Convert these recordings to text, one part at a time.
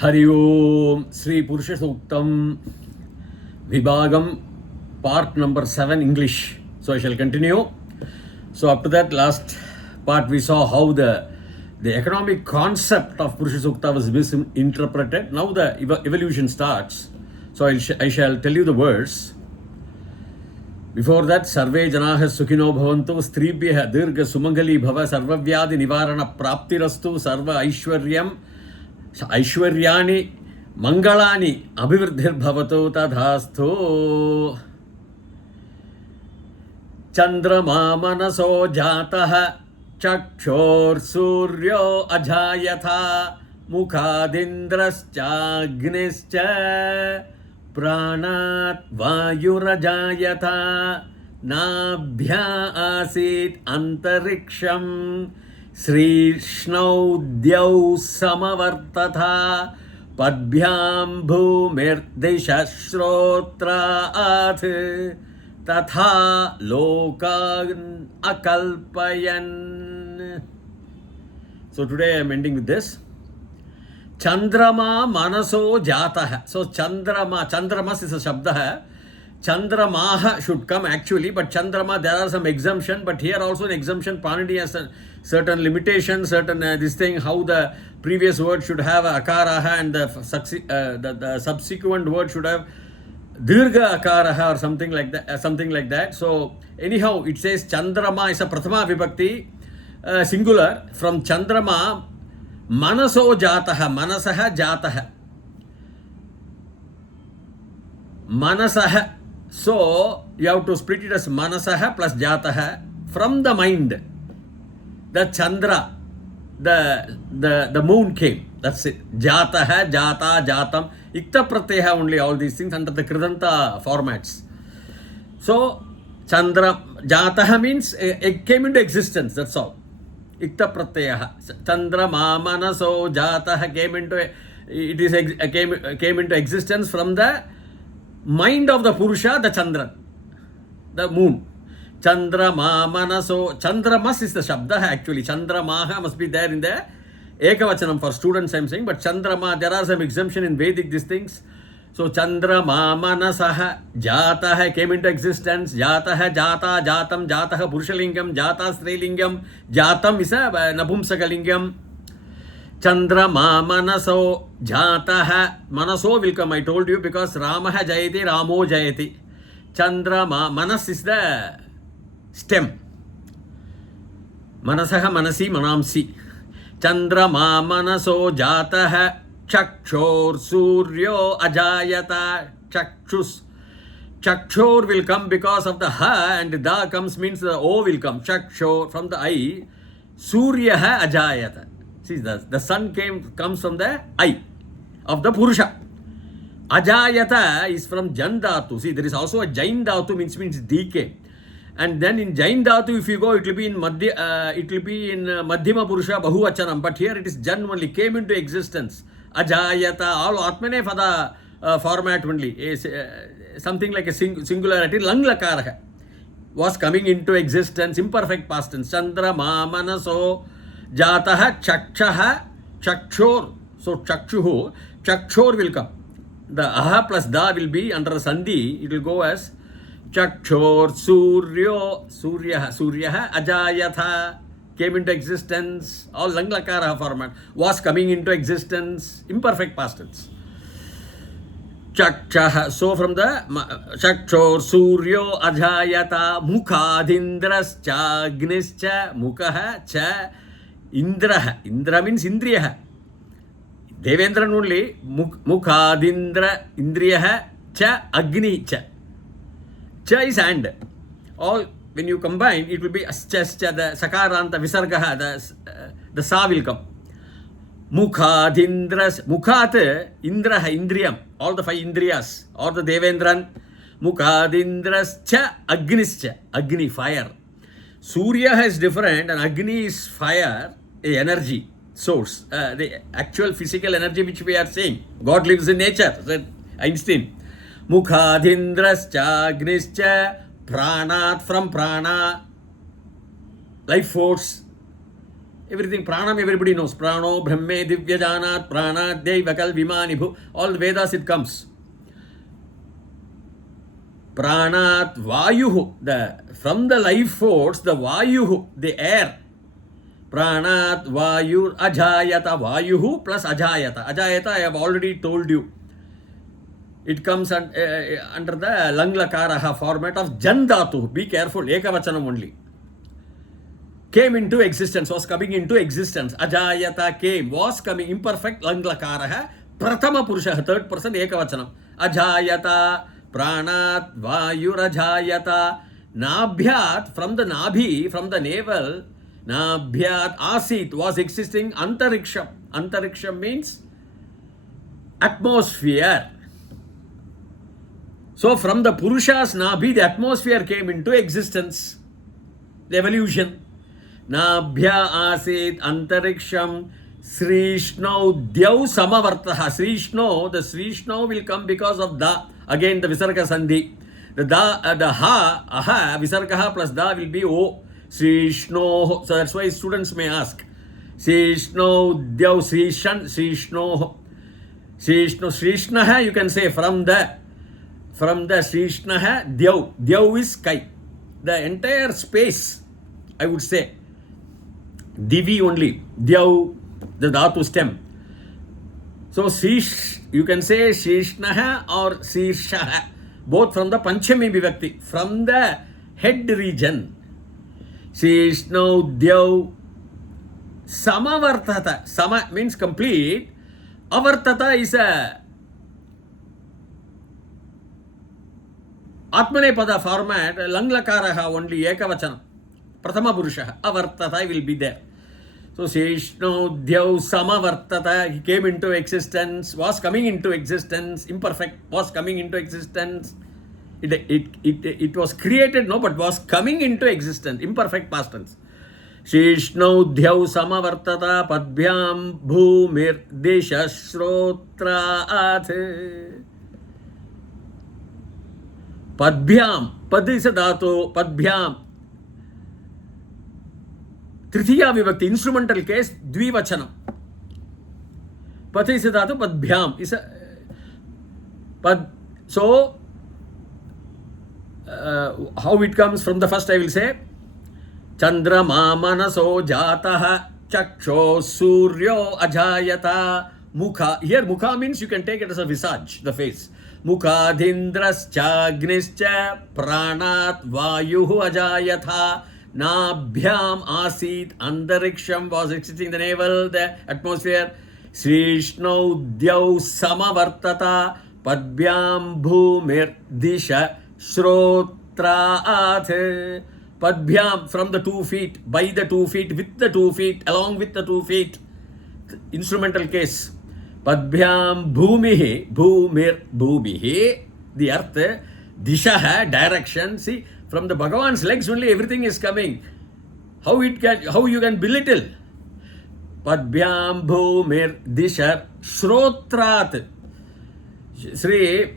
Hari Om. Sree Purusha suktham Vibhagam part number 7 English. So I shall continue. So up to that last part we saw how the economic concept of Purusha Sukta was misinterpreted. Now the evolution starts. So I shall tell you the words. Before that, Sarve Janaha Sukhino Bhavantu Stribhya Dirgha Sumangali Bhava Sarvavyadi Nivarana Praptirastu Sarva Aishwaryani Mangalani Abhivriddhir Bhavato Tadhastu Chandrama Manaso Jataha Chakshor Suryo Ajayatha Mukhadindrascha Agnischa Pranat Vayurajayata Nabhya Asit Antariksham Srishnaudyau Samavartatha Padbhyam Bhumirdishashrotraat Tatha Lokan Akalpayan. So today I am ending with this. Chandrama Manaso Jataha. So Chandramas is a shabda hai. Chandramaha should come actually, but Chandrama, there are some exemption, but here also an exemption. Panini has a certain limitation, certain this thing, how the previous word should have a akaraha and the subsequent word should have dirgha akaraha or something like that. So anyhow, it says Chandrama is a prathama vibhakti, singular. From Chandrama, Manaso Jataha, Manasaha Jataha. Manasaha. So you have to split it as Manasaha plus Jataha. From the mind, the Chandra, the moon came. That's it. Jataha, Jata, Jatam. Ikta Pratyaha only, all these things under the Kridanta formats. So Chandra, Jataha means it came into existence, that's all. Ikta Pratyaha. Chandrama Manaso Jataha came into existence from the mind of the Purusha, the Chandra, the moon. Chandrama Manaso. Chandramas is the shabda actually. Chandramaha must be there in the Ekavachanam for students I am saying, but Chandrama, there are some exemption in Vedic these things. So Chandrama Manasaha Jataha came into existence. Jataha Jata Jatam Jataha Purushalingam Jata Strilingam Jatam is a Napumsakalingam. Chandrama Manaso Jataha. Manaso will come, I told you, because Ramaha Jayati Ramo Jayati. Chandrama, Manas is the stem. Manasaha Manasi Manamsi. Chandrama Manaso Jataha Chakshor Suryo Ajayata. Chakshus. Chakshor will come because of the Ha, and Da comes means the O will come. Chakshor from the I. Suryaha Ajayata. See, the sun comes from the eye of the Purusha. Ajayata is from Jan Dhatu. See, there is also a Jain Dhatu, means decay. And then in Jain Dhatu, if you go, it will be in Madhyama Purusha Bahuvachanam. But here it is Jan only, came into existence. Ajayata, all Atmane for the format only. Something like a singularity, Lang Lakara was coming into existence, imperfect past tense. Chandrama Manaso Jataha Chakshaha Chakshor. So Chakshuhu, Chakshor will come. The Aha plus Da will be under Sandhi. It will go as Chakshor Suryaha Ajayatha came into existence. All Langlakara format was coming into existence. Imperfect past tense. Chakshaha. So from the Chakshor Suryo Ajayata Mukhadindrascha Agnischa Mukhaha Cha Indraha. Indra means Indriyaha. Devendran only. Mukhadindra Indriyaha Cha Agni Cha. Cha is and. All when you combine, it will be Ascha, the Sakaranta Visargaha, the Sa will come. Mukhadindras. Mukhat Indraha Indriyam. All the 5 Indriyas. Or the Devendran. Mukhadindras Cha Agnischa. Agni, fire. Surya is different and Agni is fire, energy source. The actual physical energy which we are seeing. God lives in nature, said Einstein. Mukhadindrascha Agnischa Pranat, from prana, life force. Everything, pranam, everybody knows. Prano, brahme, divyajanat, pranat, devakal, vimanibhu. All the Vedas it comes. Pranat, vayuhu, from the life force, the vayuhu, the air. Pranat, vayu, ajayata, vayuhu plus ajayata. Ajayata, I have already told you. It comes under the langlakaraha format of jandatu. Be careful, ekavachanam only. Came into existence, was coming into existence. Ajayata came, was coming, imperfect langlakaraha. Prathama purusha, third person, ekavachanam. Ajayata, pranat, vayurajayata. Nabhyat, from the nabhi, from the navel. Nabhyat, asit, was existing. Antariksham. Antariksham means atmosphere. So from the Purusha's Nabhi, the atmosphere came into existence. The evolution. Nabhya asit antariksham Srishno Dyav Samavartaha. Srishno, the Srishno will come because of Da. Again the Visarga Sandhi. The Da, the Ha, Aha, Visargaha plus Da will be O. Srishno. So that's why students may ask. Srishno Dyav Srishan, Srishno. Srishno, Srishnaha you can say from the Srishnaha Dyav. Dyav is sky. The entire space, I would say. Divi only. Dyav, the dhatu stem. So you can say Srishnaha or Sirshaha. Both from the Panchami Vibhakti. From the head region. Srishno Dyav Samavartata. Sama means complete. Avartata is a Atmanepada format, Langlakaraha only, Ekavachanam. Prathama Purusha, Avartata will be there. So, Srishno Dyav Samavartata, he came into existence, was coming into existence, imperfect, was coming into existence. It was created, no, but was coming into existence, imperfect past tense. Srishno Dyav Samavartata, Padbhyam Bhumir Desha Shrotraat. Padbhyam, Pad is a dhatu, Padbhyam. Tritiya Vibhakti, instrumental case, Dvivachanam. Pad is a dhatu, Padbhyam is a Pad. So, how it comes from the first I will say. Chandrama manaso jataha chaksho suryo ajayata mukha. Here mukha means you can take it as a visage, the face. Mukhadindrascha agnischa pranat vayuhu ajayatha nabhyam asit antariksham was existing in the navel, the atmosphere. Srishno Dyav Samavartata Padbhyam Bhumir Disha Shrotraat. Padbhyam from the 2 feet, by the 2 feet, with the 2 feet, along with the 2 feet. Instrumental case. Padbhyam Bhumihi, Bhumir Bhumihi, the earth, Dishaha, direction. See, from the Bhagavan's legs only everything is coming. How you can belittle? Padbhyam Bhumir Disha Shrotrat. Sree,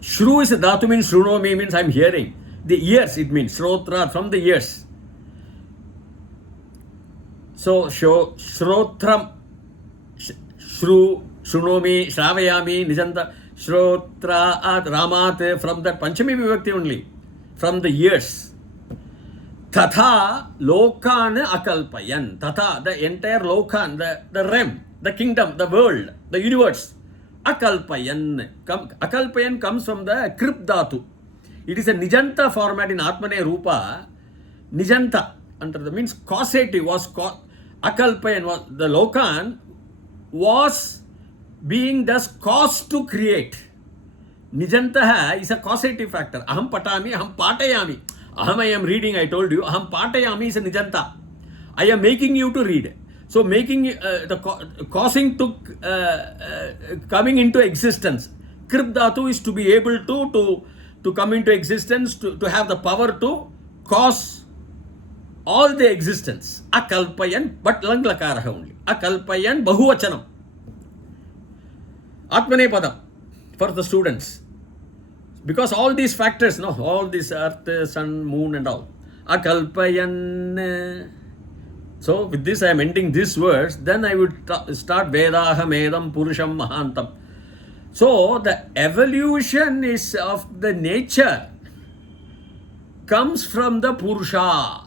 Shru is a dhatu means Shrunomi means I am hearing. The ears it means, Shrotrat, from the ears. So, Shrotram, Shru, Shrunomi, Shravayami, Nijanta, Shrotraat, Ramat, from that Panchami Vibhakti only, from the ears. Tatha Lokan Akalpayan. Tatha, the entire Lokan, the realm, the kingdom, the world, the universe. Akalpayan. Akalpayan comes from the Krip Dhatu. It is a Nijanta format in Atmane Rupa. Nijanta, under the means causative, was Akalpayan, was the Lokan was being thus caused to create. Nijantaha is a causative factor. Aham patami, aham patayami. Aham I am reading, I told you. Aham patayami is a nijanta. I am making you to read. So making causing to coming into existence. Krip dhatu is to be able to come into existence, to have the power to cause all the existence. Akalpayan, but langlakaraha only. Akalpayan bahuvachanam. Atmane padam for the students. Because all these factors, all this earth, sun, moon and all. Akalpayan So with this I am ending this verse. Then I would start Vedaham Edam Purusham Mahantam. So the evolution is of the nature comes from the Purusha.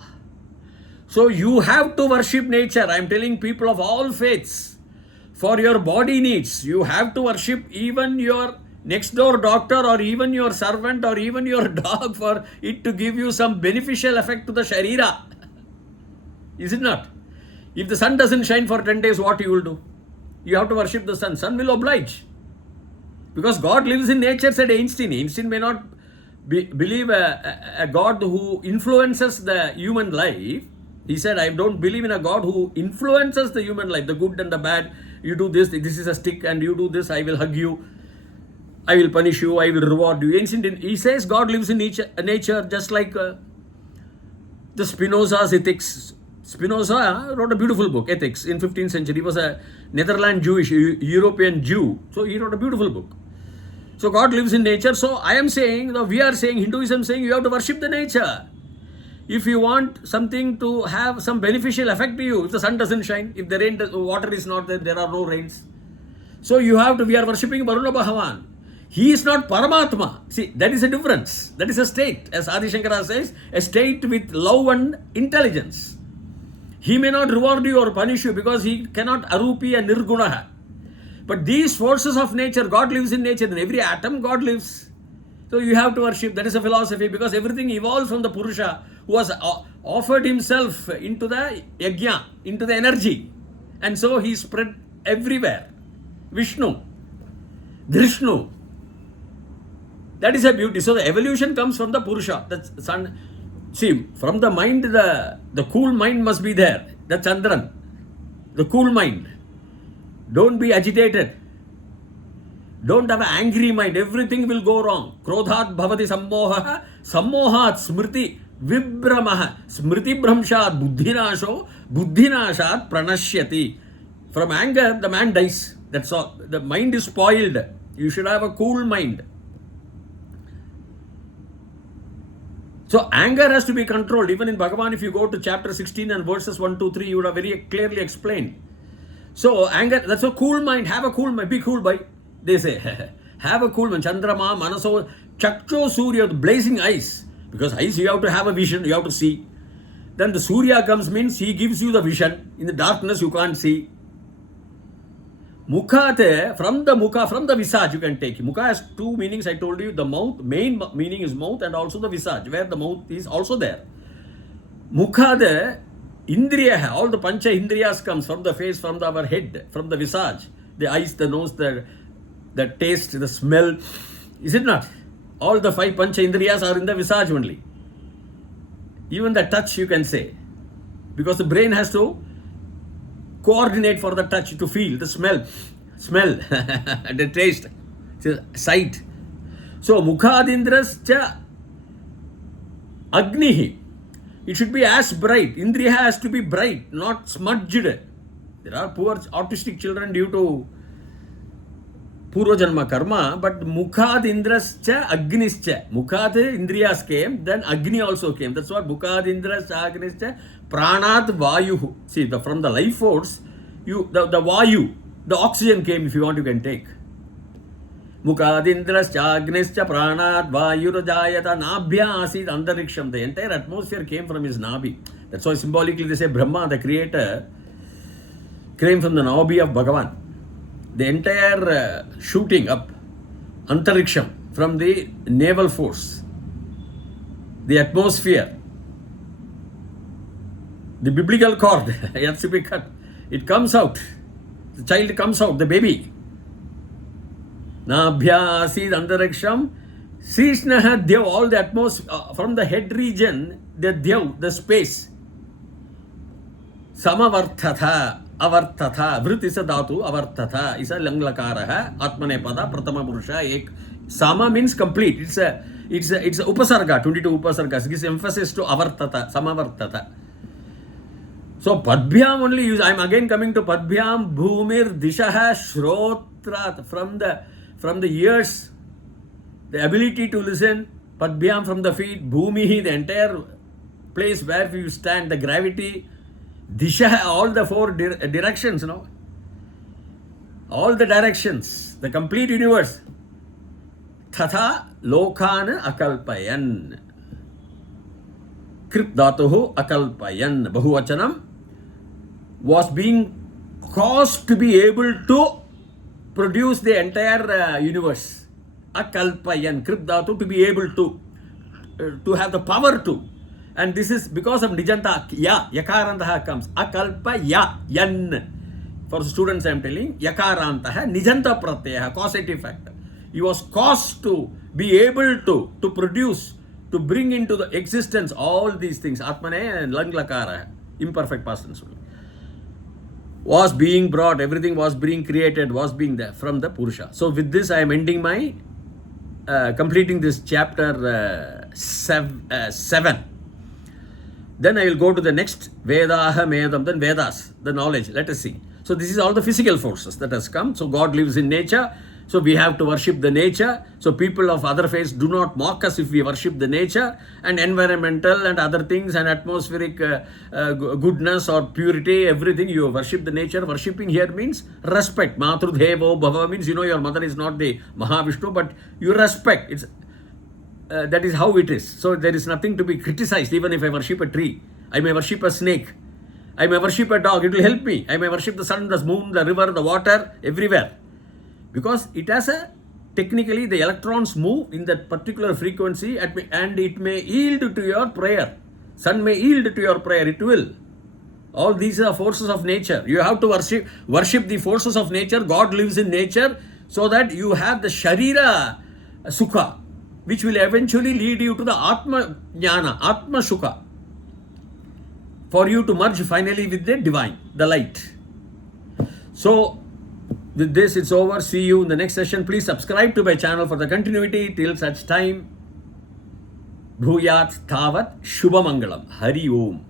So you have to worship nature. I am telling people of all faiths, for your body needs, you have to worship even your next door doctor or even your servant or even your dog for it to give you some beneficial effect to the sharira. Is it not? If the sun doesn't shine for 10 days, what you will do? You have to worship the sun. Sun will oblige. Because God lives in nature, said Einstein. Einstein may not believe a God who influences the human life. He said, I don't believe in a God who influences the human life, the good and the bad. You do this is a stick, and you do this, I will hug you, I will punish you, I will reward you. He says God lives in nature just like the Spinoza's ethics. Spinoza wrote a beautiful book, Ethics, in 15th century. He was a Netherlands Jewish, European Jew. So he wrote a beautiful book. So God lives in nature. So I am saying, we are saying, Hinduism saying you have to worship the nature. If you want something to have some beneficial effect to you, if the sun doesn't shine, if the water is not there, there are no rains. So we are worshipping Varuna Bhagavan. He is not Paramatma. See, that is a difference. That is a state. As Adi Shankara says, a state with love and intelligence. He may not reward you or punish you because he cannot arupi and nirgunaha. But these forces of nature, God lives in nature. In every atom, God lives. So you have to worship. That is a philosophy, because everything evolves from the Purusha who has offered himself into the yajna, into the energy. And so he spread everywhere. Vishnu, Drishnu. That is a beauty. So the evolution comes from the Purusha. The sun. See, from the mind, the cool mind must be there. The Chandran. The cool mind. Don't be agitated. Don't have an angry mind. Everything will go wrong. Krodhat bhavati sammoha. Sammohat smriti vibramaha. Smriti bhramshat buddhinasho. Buddhinashat pranashyati. From anger, the man dies. That's all. The mind is spoiled. You should have a cool mind. So anger has to be controlled. Even in Bhagavan, if you go to chapter 16 and verses 1, 2, 3, you would have very clearly explained. So anger, that's a cool mind. Have a cool mind. Be cool, boy. They say, have a cool mind. Chandrama, Manaso, Chakcho, Surya, the blazing eyes. Because eyes, you have to have a vision, you have to see. Then the Surya comes, means he gives you the vision. In the darkness, you can't see. Mukhate, from the visage you can take. Mukha has two meanings, I told you. The mouth, main meaning is mouth, and also the visage, where the mouth is also there. Mukhade, Indriya, all the Pancha Indriyas comes from the face, from our head, from the visage. The eyes, the nose, the taste, the smell. Is it not? All the 5 Pancha Indriyas are in the visage only. Even the touch you can say. Because the brain has to coordinate for the touch, to feel, the smell, the taste, sight. So, Mukhadindrascha Agnihi. It should be as bright. Indriya has to be bright, not smudged. There are poor autistic children due to Purva Janma Karma, but Mukhadindrascha Agnischa. Mukhad Indriyas came, then Agni also came. That's what Mukhadindrascha Agnischa Pranat Vayu. See, from the life force, the Vayu, the oxygen came. If you want, you can take. Mukhadindrascha Agnischa Pranat Vayu Rajayata Nabhya Asid Antariksham. The entire atmosphere came from his Nabi. That's why symbolically they say Brahma, the creator, came from the Nabi of Bhagavan. The entire shooting up, Antariksham, from the naval force, the atmosphere, the biblical cord, it has to be cut. It comes out. The child comes out, the baby. Nabhya asid antariksham, Sishnaha Dev, all the atmosphere, from the head region, the Dev, the space. Samavarthatha. Avarthatha, Vrit is a dhatu, avarthatha is a langlakara, Atmanepada, Pratama Purusha, ek. Sama means complete. It's a upasarga, 22 upasargas. It gives emphasis to avarthatha, samavarthatha. So Padbhyam only use. I am again coming to Padbhyam, Bhumir, Dishaha, Shrotrat, from the ears, the ability to listen, Padbhyam from the feet, Bhumihi, the entire place where you stand, the gravity, Disha, all the four directions, no? All the directions, the complete universe. Tatha lokana akalpayan. Krip dhatuhu akalpayan. Bahuvachanam was being caused to be able to produce the entire universe. Akalpayan. Krip dhatu, to be able to have the power to. And this is because of Nijanta, ya, yakarantaha comes. Akalpa ya, yan. For students I am telling, yakarantaha, Nijanta pratyaya, causative factor. He was caused to be able to produce, to bring into the existence all these things. Atmane and langlakara, imperfect past tense. Was being brought, everything was being created, was being there from the Purusha. So with this I am ending my, completing this chapter 7. Then I will go to the next Vedaha Medam, then Vedas, the knowledge. Let us see. So this is all the physical forces that has come. So God lives in nature. So we have to worship the nature. So people of other faiths do not mock us if we worship the nature, and environmental and other things and atmospheric goodness or purity, everything. You worship the nature. Worshipping here means respect. Matrudhevo Bhava means, your mother is not the Mahavishnu, but you respect. It's that is how it is. So there is nothing to be criticized. Even if I worship a tree, I may worship a snake, I may worship a dog, it will help me. I may worship the sun, the moon, the river, the water, everywhere. Because it has technically the electrons move in that particular frequency and it may yield to your prayer. Sun may yield to your prayer, it will. All these are forces of nature. You have to worship the forces of nature. God lives in nature, so that you have the Sharira Sukha, which will eventually lead you to the Atma Jnana, Atma Sukha, for you to merge finally with the divine, the light. So, with this, it's over. See you in the next session. Please subscribe to my channel for the continuity. Till such time, Bhuyat Tavat Shubhamangalam. Hari Om.